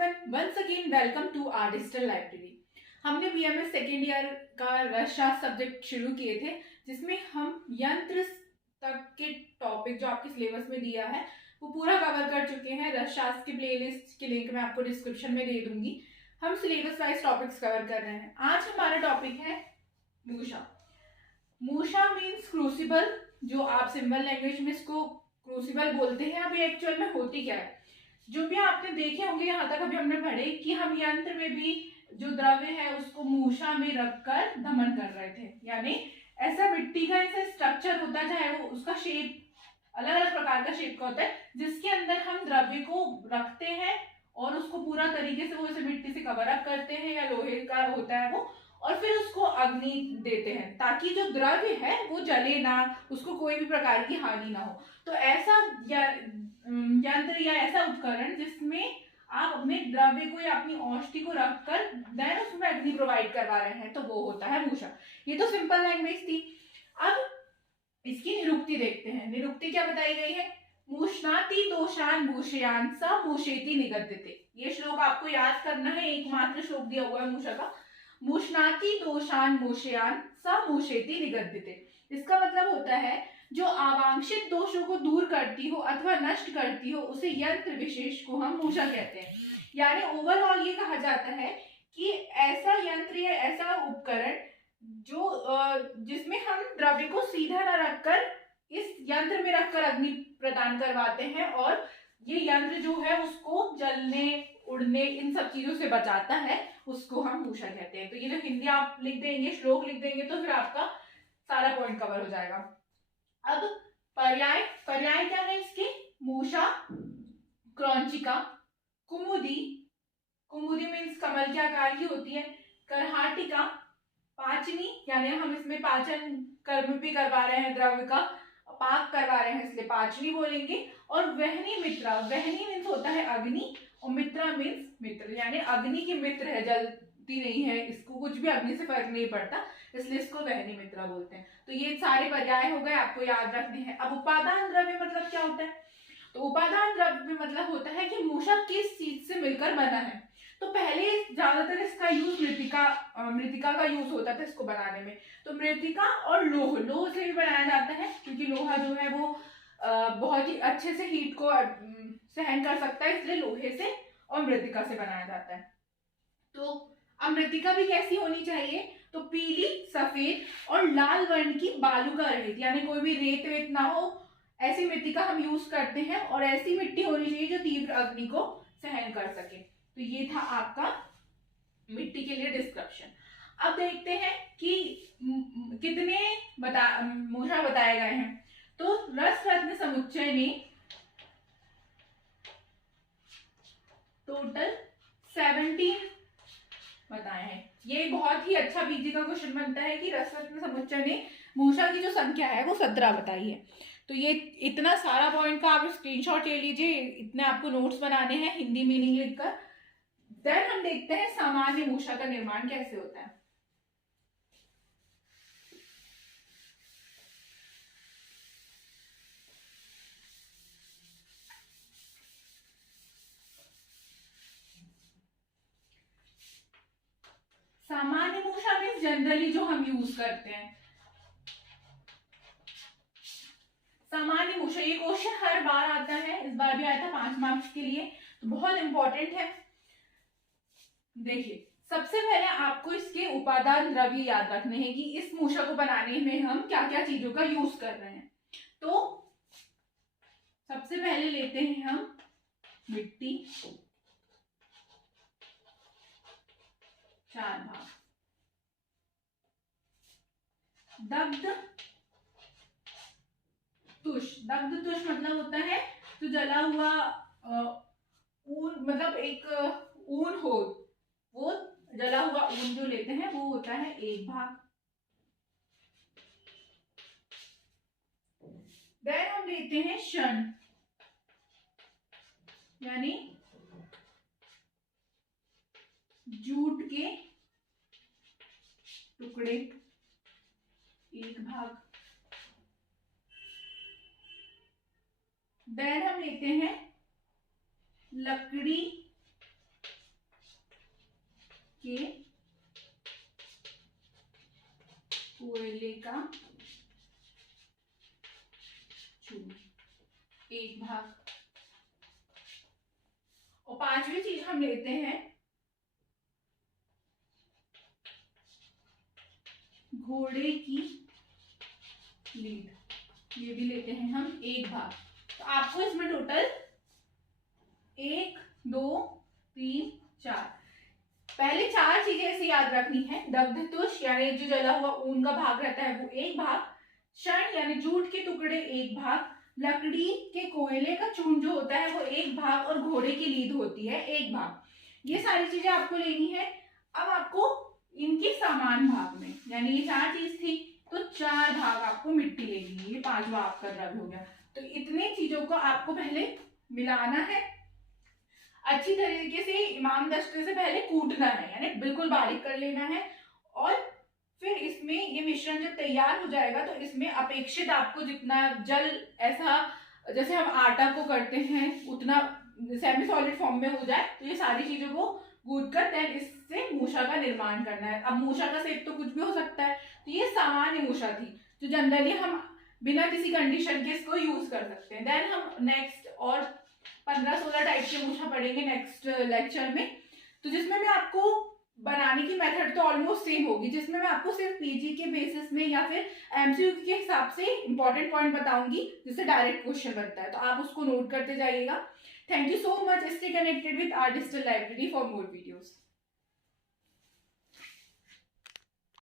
Everyone, once again welcome to our digital library. हमने BMS second year का रसशास्त्र subject शुरू किए थे, जिसमें हम यंत्र तक के टॉपिक जो आपके सिलेबस में दिया है वो पूरा कवर कर चुके हैं। रसशास्त्र की प्लेलिस्ट की लिंक मैं आपको डिस्क्रिप्शन में दे दूंगी। हम सिलेबस वाइज टॉपिक्स कवर कर रहे हैं। आज हमारा टॉपिक है मूषा। मूषा मीन्स क्रूसिबल, जो आप सिंबल लैंग्वेज में इसको क्रूसिबल बोलते हैं। अब ये एक्चुअल में होती क्या है, जो भी आपने देखे होंगे यहाँ तक अभी हमने पढ़े कि हम यंत्र में भी जो द्रव्य है उसको मूषा में रखकर दमन कर रहे थे। यानी ऐसा मिट्टी का ऐसा स्ट्रक्चर होता है, चाहे वो उसका शेप अलग अलग प्रकार का शेप का होता है, जिसके अंदर हम द्रव्य को रखते हैं और उसको पूरा तरीके से वो ऐसे मिट्टी से कवर अप करते हैं, या लोहे का होता है वो, और फिर उसको अग्नि देते हैं ताकि जो द्रव्य है वो जले ना, उसको कोई भी प्रकार की हानि ना हो। तो ऐसा यंत्र या ऐसा उपकरण जिसमें आप अपने द्रव्य को या अपनी औषधि को रखकर देन उसमें अग्नि प्रोवाइड करवा रहे हैं, तो वो होता है मूषा। ये तो सिंपल लैंग्वेज थी। अब इसकी निरुक्ति देखते हैं। निरुक्ति क्या बताई गई है? मूषणाति दोषान भूषयान स मूषेति निगद्यते। ये श्लोक आपको याद करना है, एकमात्र श्लोक दिया हुआ है मूषा का। मूषणाति दोषान मूषयान स मूषेति निगद्यते। इसका मतलब होता है जो आवांक्षित दोषों को दूर करती हो अथवा नष्ट करती हो उसे यंत्र विशेष को हम मूषा कहते हैं। यानी ओवरऑल ये कहा जाता है कि ऐसा यंत्र या ऐसा उपकरण जो जिसमें हम द्रव्य को सीधा न रखकर इस यंत्र में रखकर अग्नि प्रदान करवाते हैं, और ये यंत्र जो है उसको जलने उड़ने इन सब चीजों से बचाता है, उसको हम मूषा कहते हैं। तो ये जो हिंदी आप लिख देंगे, श्लोक लिख देंगे, तो फिर आपका सारा पॉइंट कवर हो जाएगा। अब पर्याय क्या है इसके? मूषा, क्रौंचिका, कुमुदी, कुमुदी मीन्स कमल के आकार की होती है, करहाटिका, पाचनी, यानी हम इसमें पाचन कर्म भी करवा रहे हैं, द्रव्य का पाक करवा रहे हैं इसलिए पाचनी बोलेंगे, और वहनी मित्रा। वहनी मीन्स होता है अग्नि, और मित्रा मीन्स मित्र, यानी अग्नि की मित्र है, जलती नहीं है, इसको कुछ भी अग्नि से फर्क नहीं पड़ता, इसलिए इसको वहनी मित्रा बोलते हैं। तो ये सारे पर्याय हो गए, आपको याद रखने हैं। अब उपादान द्रव्य मतलब क्या होता है? तो उपादान द्रव्य मतलब होता है कि मूषा किस चीज से मिलकर बना है। तो पहले ज्यादातर इसका यूज मृतिका का यूज होता था इसको बनाने में। तो मृतिका और लोह से भी बनाया जाता है, क्योंकि लोहा जो है वो बहुत ही अच्छे से हीट को सहन कर सकता है, इसलिए लोहे से और मृतिका से बनाया जाता है। तो अब मृतिका भी कैसी होनी चाहिए? तो पीली, सफेद और लाल वर्ण की बालुका रहित, यानी कोई भी रेत वेत ना हो, ऐसी मृतिका हम यूज करते हैं, और ऐसी मिट्टी होनी चाहिए जो तीव्र अग्नि को सहन कर सके। तो ये था आपका मिट्टी के लिए डिस्क्रिप्शन। अब देखते हैं कि कितने मूषा बताए गए हैं। तो रस रत्न समुच्चय में टोटल 17 बताए हैं। ये बहुत ही अच्छा पीजी का क्वेश्चन बनता है कि रस रत्न समुच्चय ने मूषा की जो संख्या है वो 17 बताई है। तो ये इतना सारा पॉइंट का आप स्क्रीनशॉट ले लीजिए, इतने आपको नोट्स बनाने हैं हिंदी मीनिंग लिखकर। देन हम देखते हैं सामान्य मूषा का निर्माण कैसे होता है। सामान्य मूषा मीन्स जनरली जो हम यूज करते हैं। सामान्य मूषा, ये क्वेश्चन हर बार आता है, इस बार भी आया था 5 मार्क्स के लिए, तो बहुत इंपॉर्टेंट है। देखिए, सबसे पहले आपको इसके उपादान द्रव्य याद रखने हैं कि इस मूषा को बनाने में हम क्या क्या चीजों का यूज कर रहे हैं। तो सबसे पहले लेते हैं हम मिट्टी 4 भाग, दग्ध तुष। दग्ध तुष मतलब होता है जो जला हुआ ऊन, मतलब एक ऊन हो, वो जला हुआ ऊन जो लेते हैं वो होता है 1 भाग। देन हम लेते हैं शन, यानी जूट के टुकड़े 1 भाग। देन हम लेते हैं लकड़ी के कोयले का चूर्ण, एक भाग। और पांचवी चीज हम लेते हैं घोड़े की लीद, ये भी लेते हैं हम एक भाग। तो आपको इसमें टोटल 1 2 3 4, पहले 4 चीजें ऐसे याद रखनी है। दग्धतुष यानी जो जला हुआ ऊन का भाग रहता है वो एक भाग, शण यानी जूट के टुकड़े एक भाग, लकड़ी के कोयले का चूर्ण जो होता है वो एक भाग, और घोड़े की लीद होती है एक भाग। ये सारी चीजें आपको लेनी है। अब आपको इनके समान भाग में, यानी ये 4 चीज थी तो 4 भाग आपको मिट्टी लेनी है, ये 5वां आपका द्रव्य हो गया। तो इतने चीजों को आपको पहले मिलाना है, अच्छी तरीके से इमाम दस्ते से पहले कूटना है, यानी बिल्कुल बारीक कर लेना है। और फिर इसमें ये मिश्रण जब तैयार हो जाएगा तो इसमें अपेक्षित आपको जितना जल, ऐसा जैसे हम आटा को करते हैं उतना सेमी सॉलिड फॉर्म में हो जाए, तो ये सारी चीजों को गूंथ कर देन इससे मूषा का निर्माण करना है। अब मूषा का शेप तो कुछ भी हो सकता है, तो ये सामान्य मूषा थी जो जनरली हम बिना किसी कंडीशन के इसको यूज कर सकते हैं। देन हम नेक्स्ट और 15-16 टाइप के मूषा पढ़ेंगे नेक्स्ट लेक्चर में, तो जिसमें मैं आपको बनाने की मेथड तो ऑलमोस्ट सेम होगी, जिसमें मैं आपको सिर्फ पीजी के बेसिस में या फिर एमसीक्यू के हिसाब से इंपॉर्टेंट पॉइंट बताऊंगी जिससे डायरेक्ट क्वेश्चन बनता है, तो आप उसको नोट करते जाइएगा। Thank you so much. Stay connected with our digital library for more videos.